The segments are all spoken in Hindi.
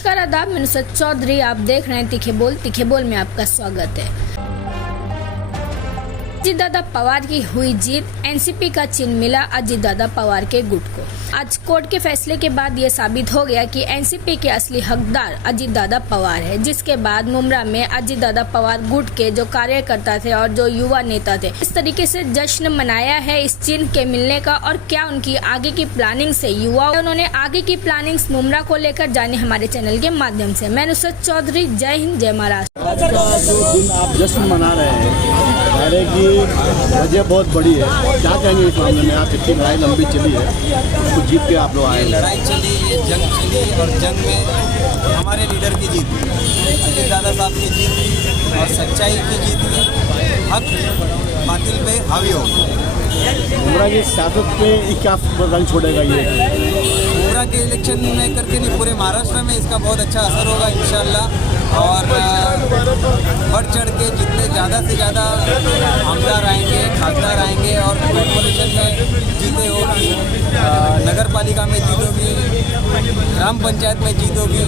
नमस्कार आदाब, मैं नुसरत चौधरी। आप देख रहे हैं तीखे बोल में आपका स्वागत है। अजीतदादा पवार की हुई जीत, एनसीपी का चिन्ह मिला अजीतदादा पवार के गुट को। आज कोर्ट के फैसले के बाद ये साबित हो गया कि एनसीपी के असली हकदार अजीतदादा पवार है, जिसके बाद मुमरा में अजीतदादा पवार गुट के जो कार्यकर्ता थे और जो युवा नेता थे, इस तरीके से जश्न मनाया है इस चिन्ह के मिलने का। और क्या उनकी आगे की प्लानिंग से युवा उन्होंने आगे की प्लानिंग मुमरा को लेकर जाने हमारे चैनल के माध्यम से। मैं नुसरत चौधरी, जय हिंद, जय महाराष्ट्र। जो दिन आप जश्न मना रहे हैं की वजह बहुत बड़ी है, क्या कहेंगे इस मामले में? आप इतनी लड़ाई लंबी चली है, उसको जीत के आप लोग आए। लड़ाई चली, ये जंग चली और जंग में हमारे लीडर की जीत हुई, अजीतदादा साहब की जीत हुई और सच्चाई की जीत हुई। हक बातिल पे हावी हो। मुमरा की सियासत पे क्या रंग छोड़ेगा ये? मुमरा के इलेक्शन में करके नहीं, पूरे महाराष्ट्र में इसका बहुत अच्छा असर होगा इंशाल्लाह। और बढ़ चढ़ के जितने ज़्यादा से ज़्यादा आमदार आएंगे, खासदार आएंगे और कॉर्पोरेशन में जीते होगी, नगर पालिका में जीत होगी, ग्राम पंचायत में जीत होगी,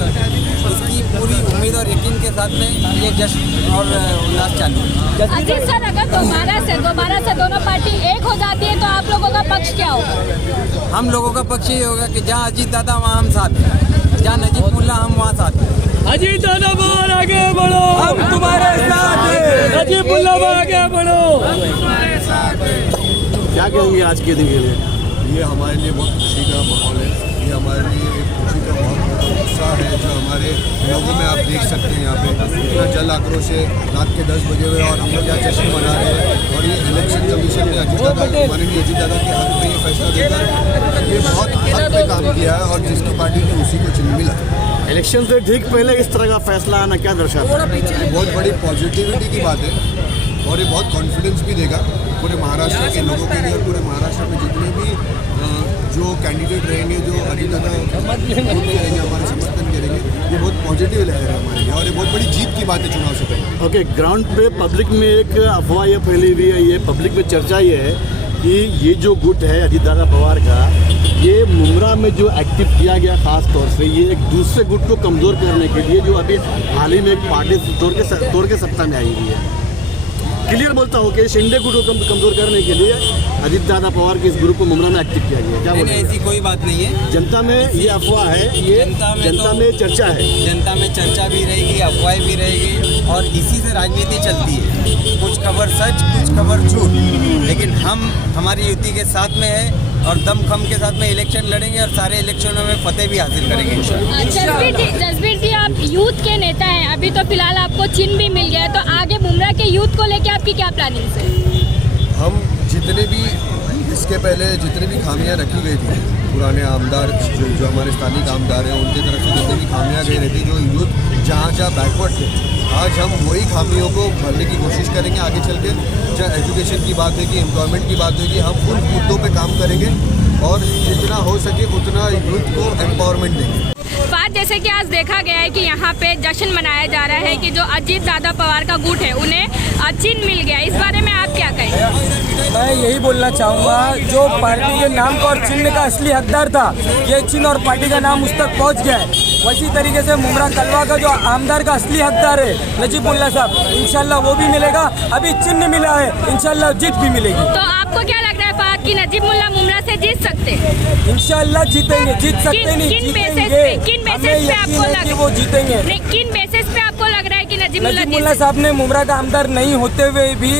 इसकी पूरी उम्मीद और यकीन के साथ में ये जश्न और उल्लास चालू है। अजीत सर, अगर दोबारा से दोनों पार्टी एक हो जाती है तो आप लोगों का पक्ष क्या होगा? हम लोगों का पक्ष ये होगा कि जहाँ अजीतदादा वहाँ हम साथ हैं, जहाँ नजीब मुल्ला हम वहाँ साथ हैं। अजीतदादा पवार आगे बढ़ो, हम तुम्हारे साथ हैं। नजीब मुल्ला आगे बढ़ो, हम तुम्हारे साथ हैं। क्या कहेंगे आज के दिन के लिए? ये हमारे लिए बहुत खुशी का माहौल है, ये हमारे लिए एक खुशी का बहुत उत्साह है जो हमारे लोगों में आप देख सकते हैं। यहाँ पे इतना जल आक्रोश है, रात के 10 बजे हुए और हम लोग यहाँ जश्न मना रहे हैं। और ये इलेक्शन कमीशन ने माननीय अजीतदादा के हक में ये फैसला देकर ये बहुत हक पे काम किया है और जिसकी पार्टी ने उसी को चिन्ह मिला। इलेक्शन से ठीक पहले इस तरह का फैसला आना क्या दर्शाता है? ये बहुत बड़ी पॉजिटिविटी की बात है और ये बहुत कॉन्फिडेंस भी देगा पूरे महाराष्ट्र के लोगों के लिए। पूरे महाराष्ट्र में जितने भी जो कैंडिडेट रहेंगे, जो अजीतदादा वोट करेंगे, हमारे समर्थन करेंगे, ये बहुत पॉजिटिव लहर है हमारे लिए और ये बहुत बड़ी जीत की बात है चुनाव से पहले। ओके, ग्राउंड पे पब्लिक में एक अफवाह ये फैली हुई है, ये पब्लिक में चर्चा ये है कि ये जो गुट है अजीतदादा पवार का, ये मुमरा में जो एक्टिव किया गया खास तौर से, ये एक दूसरे गुट को कमज़ोर करने के लिए जो अभी हाल ही में एक पार्टी तोड़ के सत्ता में आई हुई है। क्लियर बोलता हूँ कि शिंदे गुट को कमज़ोर करने के लिए अजीतदादा पवार के इस ग्रुप को मुमरा में एक्टिव किया गया। क्या बोलते हैं? ऐसी कोई बात नहीं है। जनता में ये अफवाह है, ये जनता में चर्चा है। जनता में चर्चा भी रहेगी, अफवाहें भी रहेगी और इसी से राजनीति चलती है। कुछ खबर सच, कुछ खबर झूठ, लेकिन हम हमारी युति के साथ में है और दमखम के साथ में इलेक्शन लड़ेंगे और सारे इलेक्शनों में फतेह भी हासिल करेंगे। जसबीर जी, आप यूथ के नेता हैं, अभी तो फिलहाल आपको चिन्ह भी मिल गया है, तो आगे मुमरा के यूथ को लेकर आपकी क्या प्लानिंग है? हम जितने भी इसके पहले जितनी भी खामियां रखी गई थी, पुराने आमदार जो हमारे स्थानीय आमदार हैं उनकी तरफ से जितनी भी खामियां गई रहती, जो यूथ जहाँ बैकवर्ड थे, आज हम वही खामियों को भरने की कोशिश करेंगे। आगे चल के चाहे एजुकेशन की बात होगी, एम्प्लॉयमेंट की बात होगी, हम उन मुद्दों पे काम करेंगे और जितना हो सके उतना यूथ को एम्पावरमेंट देंगे। बात जैसे कि आज देखा गया है कि यहाँ पे जश्न मनाया जा रहा है कि जो अजीतदादा पवार का गुट है उन्हें चिन्ह मिल गया, इस बारे में आप क्या कहेंगे? मैं यही बोलना चाहूँगा, जो पार्टी के नाम का और चिन्ह का असली हकदार था, ये चिन्ह और पार्टी का नाम उस तक पहुँच गया है। वैसी तरीके से मुमरा कलवा का जो आमदार का असली हकदार है नजीब मुल्ला साहब, इंशाल्लाह वो भी मिलेगा। अभी चिन्ह मिला है, इंशाल्लाह जीत भी मिलेगी। तो आपको क्या लग रहा है फहद कि नजीब मुल्ला मुमरा से जीत सकते? इंशाल्लाह जीतेंगे, जीत सकते नहीं किन बेसिस पे आपको लग कि वो जीतेंगे? किन बेसिस पे आपको लग रहा है कि नजीब मुल्ला साहब ने मुमरा का आमदार नहीं होते हुए भी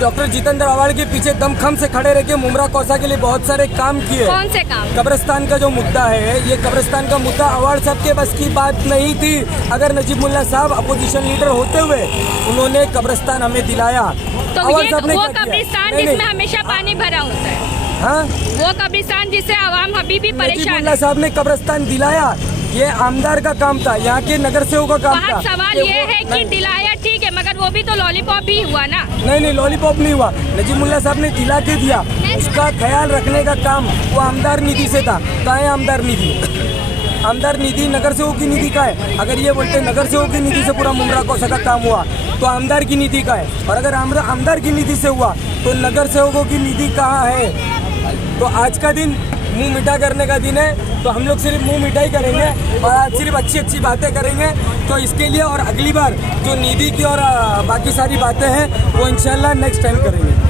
डॉक्टर जितेंद्र आवाड़ के पीछे दमखम से खड़े रह के मुमरा कौसा के लिए बहुत सारे काम किए। कौन से काम? कब्रिस्तान का जो मुद्दा है, ये कब्रिस्तान का मुद्दा आवाड़ साहब के बस की बात नहीं थी। अगर नजीब मुल्ला साहब अपोजिशन लीडर होते हुए उन्होंने कब्रिस्तान हमें दिलाया, तो वो कब्रिस्तान जिसमें हमेशा पानी भरा होता है, हाँ, वो कब्रिस्तान जिससे आवाम अभी भी परेशान। मुल्ला साहब ने कब्रिस्तान दिलाया, ये आमदार का काम था, यहाँ के नगर सेवकों का काम था। सवाल ये है कि दिलाया ठीक है, मगर वो भी तो लॉलीपॉप ही हुआ ना? नहीं, लॉलीपॉप नहीं हुआ। नजीब मुल्ला साहब ने दिला के दिया, उसका ख्याल रखने का काम वो आमदार निधि से था। कहाँ है आमदार निधि? आमदार निधि नगर सेवक की निधि का है। अगर ये बोलते नगर सेवक की निधि से पूरा मुमरा कौसा का काम हुआ, तो आमदार की निधि का है। और अगर आमदार की निधि से हुआ तो नगर सेवकों की निधि कहाँ है? तो आज का दिन मुंह मीठा करने का दिन है, तो हम लोग सिर्फ मुंह मीठा ही करेंगे और आज सिर्फ अच्छी अच्छी बातें करेंगे। तो इसके लिए और अगली बार जो निधि की और बाकी सारी बातें हैं वो इंशाल्लाह नेक्स्ट टाइम करेंगे।